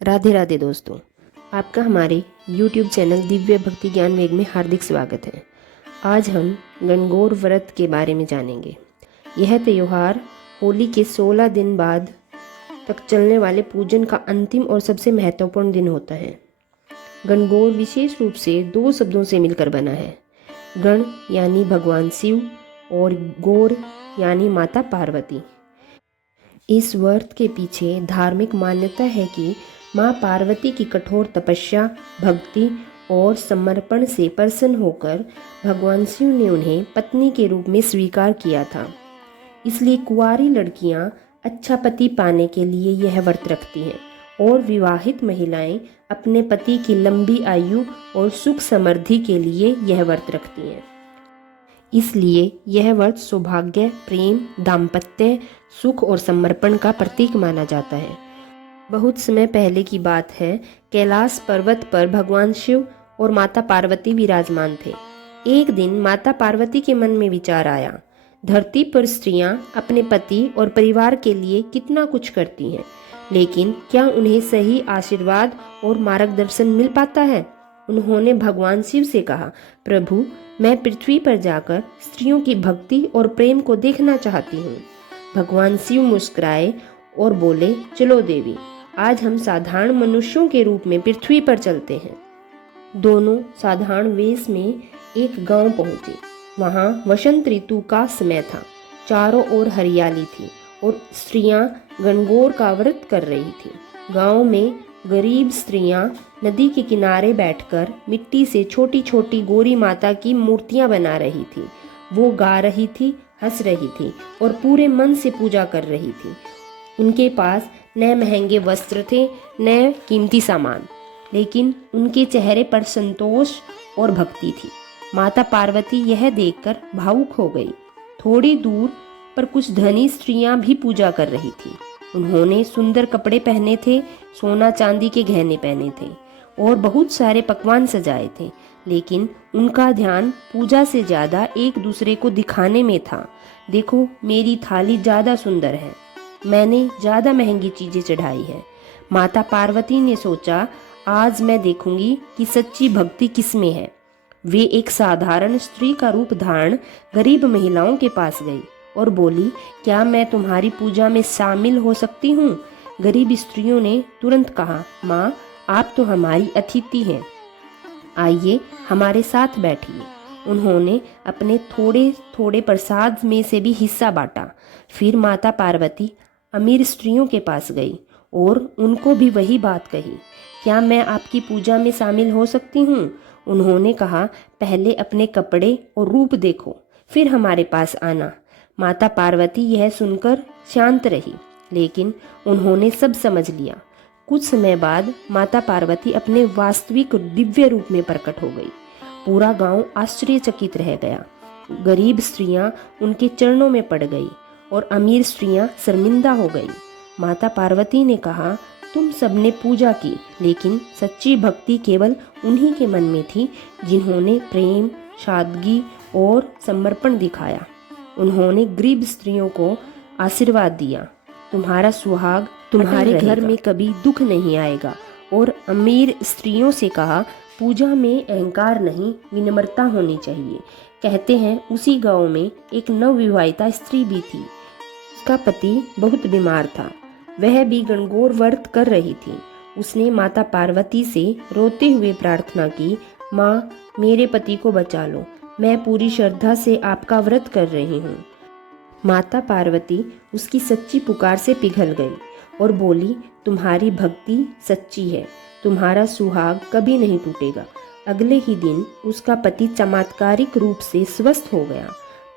राधे राधे दोस्तों, आपका हमारे YouTube चैनल दिव्य भक्ति ज्ञान वेग में हार्दिक स्वागत है। आज हम गणगौर व्रत के बारे में जानेंगे। यह त्यौहार होली के 16 दिन बाद तक चलने वाले पूजन का अंतिम और सबसे महत्वपूर्ण दिन होता है। गणगौर विशेष रूप से 2 शब्दों से मिलकर बना है। गण यानी भगवान शिव और गौर यानी माता पार्वती। इस व्रत के पीछे धार्मिक मान्यता है कि माँ पार्वती की कठोर तपस्या, भक्ति और समर्पण से प्रसन्न होकर भगवान शिव ने उन्हें पत्नी के रूप में स्वीकार किया था। इसलिए कुंवारी लड़कियां अच्छा पति पाने के लिए यह व्रत रखती हैं और विवाहित महिलाएं अपने पति की लंबी आयु और सुख समृद्धि के लिए यह व्रत रखती हैं। इसलिए यह व्रत सौभाग्य, प्रेम, दाम्पत्य सुख और समर्पण का प्रतीक माना जाता है। बहुत समय पहले की बात है, कैलाश पर्वत पर भगवान शिव और माता पार्वती विराजमान थे। एक दिन माता पार्वती के मन में विचार आया, धरती पर स्त्रियां अपने पति और परिवार के लिए कितना कुछ करती हैं, लेकिन क्या उन्हें सही आशीर्वाद और मार्गदर्शन मिल पाता है? उन्होंने भगवान शिव से कहा, प्रभु, मैं पृथ्वी पर जाकर स्त्रियों की भक्ति और प्रेम को देखना चाहती हूँ। भगवान शिव मुस्कुराए और बोले, चलो देवी, आज हम साधारण मनुष्यों के रूप में पृथ्वी पर चलते हैं। दोनों साधारण वेश में एक गांव पहुंचे। वहां वसंत ऋतु का समय था। चारों ओर हरियाली थी और स्त्रियां गणगौर का व्रत कर रही थी। गांव में गरीब स्त्रियां नदी के किनारे बैठकर मिट्टी से छोटी छोटी गौरी माता की मूर्तियां बना रही थी। वो गा रही थी, हंस रही थी और पूरे मन से पूजा कर रही थी। उनके पास न महंगे वस्त्र थे न कीमती सामान, लेकिन उनके चेहरे पर संतोष और भक्ति थी। माता पार्वती यह देखकर भावुक हो गई। थोड़ी दूर पर कुछ धनी स्त्रियां भी पूजा कर रही थी। उन्होंने सुंदर कपड़े पहने थे, सोना चांदी के गहने पहने थे और बहुत सारे पकवान सजाए थे, लेकिन उनका ध्यान पूजा से ज्यादा एक दूसरे को दिखाने में था। देखो, मेरी थाली ज्यादा सुंदर है, मैंने ज्यादा महंगी चीजें चढ़ाई है। माता पार्वती ने सोचा, आज मैं देखूंगी कि सच्ची भक्ति किसमें है। वे एक साधारण स्त्री का रूप धारण गरीब महिलाओं के पास गई और बोली, क्या मैं तुम्हारी पूजा में शामिल हो सकती हूँ? गरीब स्त्रियों ने तुरंत कहा, माँ, आप तो हमारी अतिथि हैं, आइए हमारे साथ बैठिए। उन्होंने अपने थोड़े थोड़े प्रसाद में से भी हिस्सा बांटा। फिर माता पार्वती अमीर स्त्रियों के पास गई और उनको भी वही बात कही, क्या मैं आपकी पूजा में शामिल हो सकती हूँ? उन्होंने कहा, पहले अपने कपड़े और रूप देखो, फिर हमारे पास आना। माता पार्वती यह सुनकर शांत रही, लेकिन उन्होंने सब समझ लिया। कुछ समय बाद माता पार्वती अपने वास्तविक दिव्य रूप में प्रकट हो गई। पूरा गांव आश्चर्यचकित रह गया। गरीब स्त्रियां उनके चरणों में पड़ गई और अमीर स्त्रियां शर्मिंदा हो गई। माता पार्वती ने कहा, तुम सबने पूजा की, लेकिन सच्ची भक्ति केवल उन्हीं के मन में थी जिन्होंने प्रेम, सादगी और समर्पण दिखाया। उन्होंने गरीब स्त्रियों को आशीर्वाद दिया, तुम्हारा सुहाग तुम्हारे घर में कभी दुख नहीं आएगा। और अमीर स्त्रियों से कहा, पूजा में अहंकार नहीं, विनम्रता होनी चाहिए। कहते हैं उसी गांव में एक नवविवाहिता स्त्री भी थी। उसका पति बहुत बीमार था। वह भी गणगौर व्रत कर रही थी। उसने माता पार्वती से रोते हुए प्रार्थना की, माँ, मेरे पति को बचा लो, मैं पूरी श्रद्धा से आपका व्रत कर रही हूँ। माता पार्वती उसकी सच्ची पुकार से पिघल गई और बोली, तुम्हारी भक्ति सच्ची है, तुम्हारा सुहाग कभी नहीं टूटेगा। अगले ही दिन उसका पति चमत्कारिक रूप से स्वस्थ हो गया।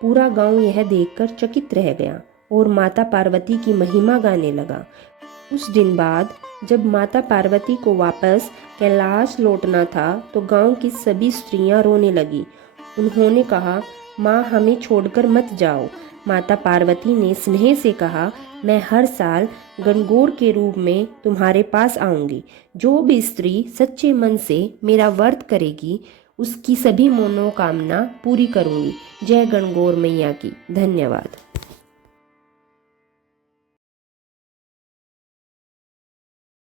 पूरा गांव यह देखकर चकित रह गया और माता पार्वती की महिमा गाने लगा। उस दिन बाद जब माता पार्वती को वापस कैलाश लौटना था, तो गांव की सभी स्त्रियां रोने लगी। उन्होंने कहा, माँ, हमें छोड़कर मत जाओ। माता पार्वती ने स्नेह से कहा, मैं हर साल गणगौर के रूप में तुम्हारे पास आऊंगी। जो भी स्त्री सच्चे मन से मेरा व्रत करेगी, उसकी सभी मनोकामना पूरी करूंगी। जय गणगौर मैया की। धन्यवाद।